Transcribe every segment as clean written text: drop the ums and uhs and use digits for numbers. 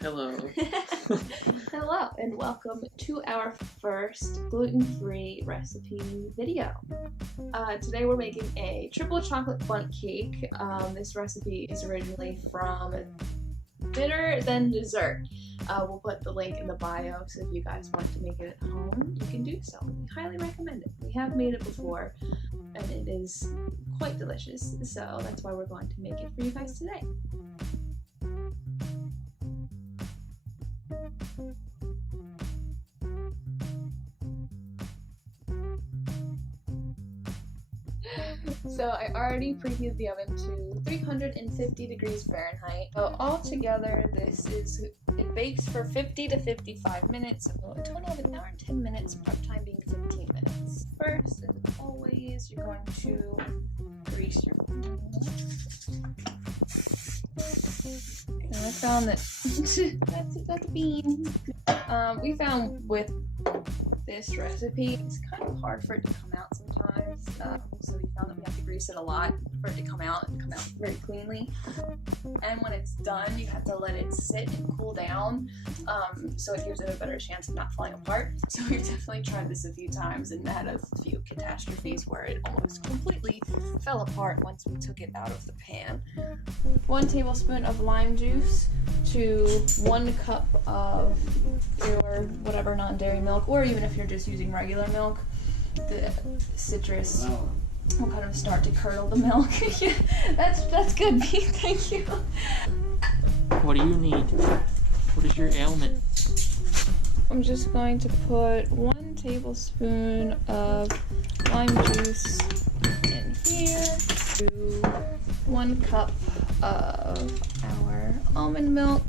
Hello. Hello and welcome to our first gluten-free recipe video. Today we're making a triple chocolate bundt cake. This recipe is originally from Bitter Then Dessert. We'll put the link in the bio, so if you guys want to make it at home, you can do so. We highly recommend it. We have made it before and it is quite delicious, so that's why we're going to make it for you guys today. So I already preheated the oven to 350 degrees Fahrenheit. So altogether it bakes for 50 to 55 minutes, so a total of an hour and 10 minutes, prep time being 15 minutes. First, as always, you're going to grease your pan. And I found that that's a bean. We found with this recipe, it's kind of hard for it to come out sometimes, so we found that we have to grease it a lot for it to come out and come out very cleanly. And when it's done, you have to let it sit and cool down, so it gives it a better chance of not falling apart. So we've definitely tried this a few times and had a few catastrophes where it almost completely fell apart once we took it out of the pan. 1 tablespoon of lime juice to 1 cup of your whatever non-dairy milk, or even if you're just using regular milk, the citrus will kind of start to curdle the milk. Yeah, that's good, Pete. Thank you. What do you need? What is your ailment? I'm just going to put 1 tablespoon of lime juice in here to 1 cup of our almond milk.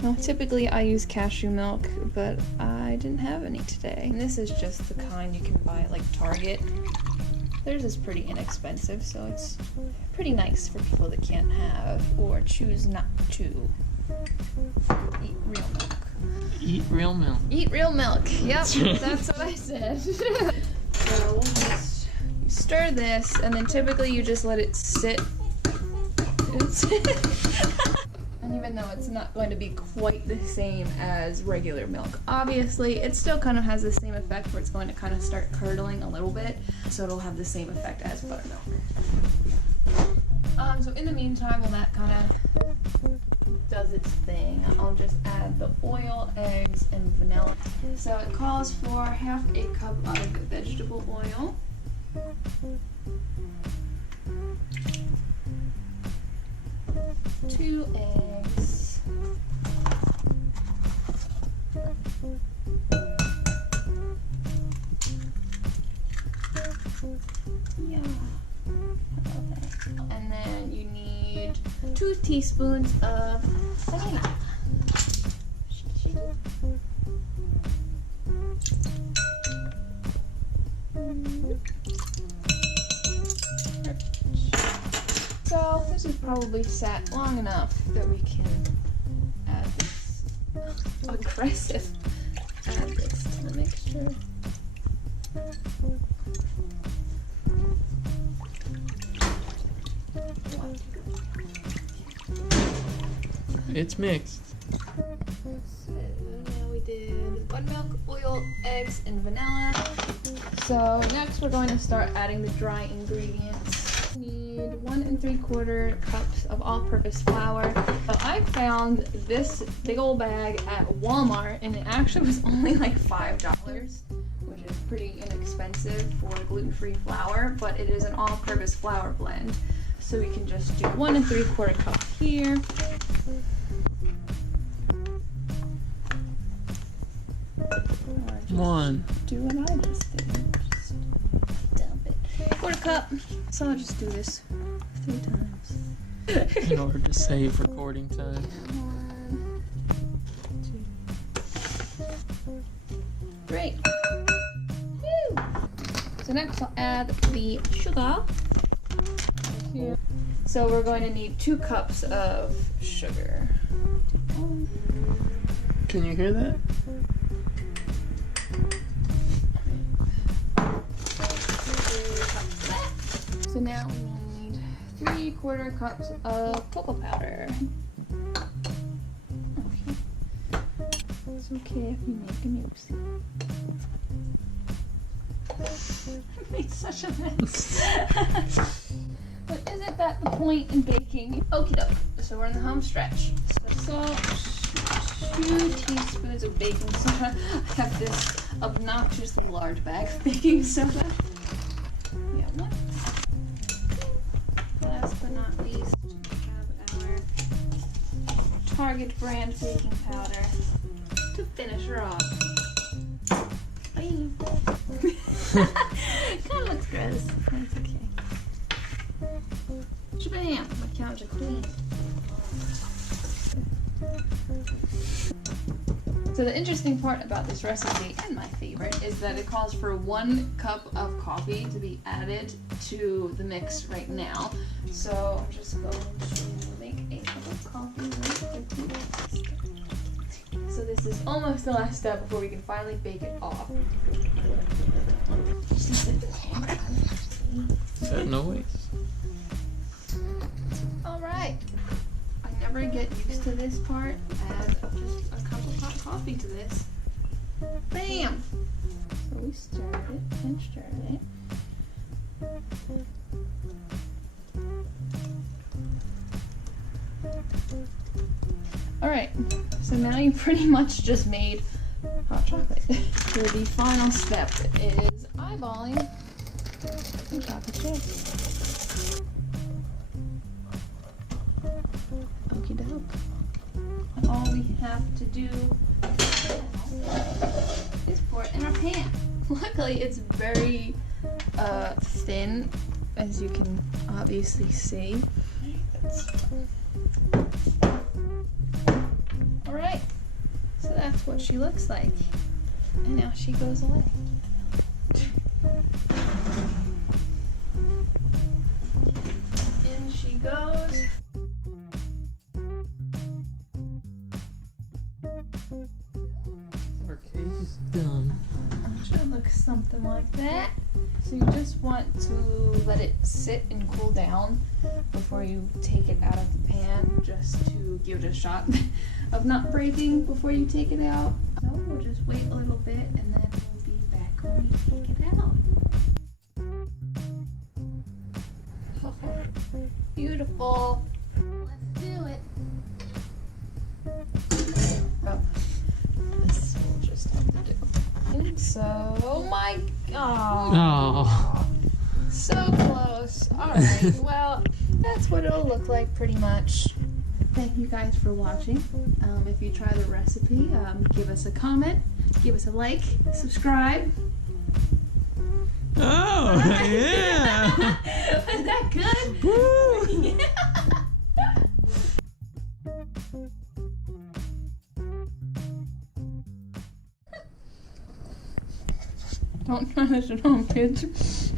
Now, typically I use cashew milk, but I didn't have any today. And this is just the kind you can buy at like Target. Theirs is pretty inexpensive, so it's pretty nice for people that can't have or choose not to eat real milk. Eat real milk. Eat real milk. Yep, that's what I said. So we'll just stir this, and then typically you just let it sit. And even though it's not going to be quite the same as regular milk, obviously it still kind of has the same effect where it's going to kind of start curdling a little bit, so it'll have the same effect as buttermilk. So in the meantime, while that kind of does its thing, I'll just add the oil, eggs, and vanilla. So it calls for half a cup of vegetable oil, 2 eggs, yeah, and then you need 2 teaspoons of vanilla. So this is probably sat long enough that we can add this aggressive. Add this to the mixture. It's mixed. So now we did buttermilk, oil, eggs, and vanilla. So next we're going to start adding the dry ingredients. Need 1 3/4 cups of all-purpose flour. So I found this big old bag at Walmart, and it actually was only like $5, which is pretty inexpensive for gluten-free flour, but it is an all-purpose flour blend. So we can just do 1 3/4 cup here. One. Do what I just did. Just dump it. 1/4 cup. So I'll just do this 3 times. In order to save recording time. 1, 2, 3. Woo! So next I'll add the sugar. Here. So we're going to need 2 cups of sugar. Can you hear that? So now we need 3/4 cups of cocoa powder. It's okay if you make a oopsie. I made such a mess. But isn't that the point in baking? Okie doke. So we're in the home stretch. So salt, 2 teaspoons of baking soda. I have this obnoxiously large bag of baking soda. Yeah, one. Last but not least, we have our Target brand baking powder to finish her off. Kind of looks gross. That's okay. Shabam! My counter clean. So the interesting part about this recipe, and my favorite, is that it calls for 1 cup of coffee to be added to the mix right now. So I'm just going to make a cup of coffee really quickly. So this is almost the last step before we can finally bake it off. Is that noise? Alright. I never get used to this part. Add just a cup of hot coffee to this. Bam! So we stirred it and stirred it. Alright, so now you pretty much just made hot chocolate. So the final step is eyeballing the chocolate chip. Okie doke. And all we have to do is pour it in our pan. Luckily, it's very thin, as you can obviously see. Alright, so that's what she looks like. And now she goes away. In she goes. Our cake is done. It should look something like that. So you just want to let it sit and cool down before you take it out of the pan, just to give it a shot of not breaking before you take it out. So we'll just wait a little bit and then we'll be back when we take it out. Oh, beautiful. Let's do it. Oh, this we'll just have to do. And so, oh my god. Oh. So close. Alright, well, that's what it'll look like pretty much. Thank you guys for watching. If you try the recipe, give us a comment, give us a like, subscribe. Oh, yeah. Was that good? Woo. Yeah. Don't try this at home, kids.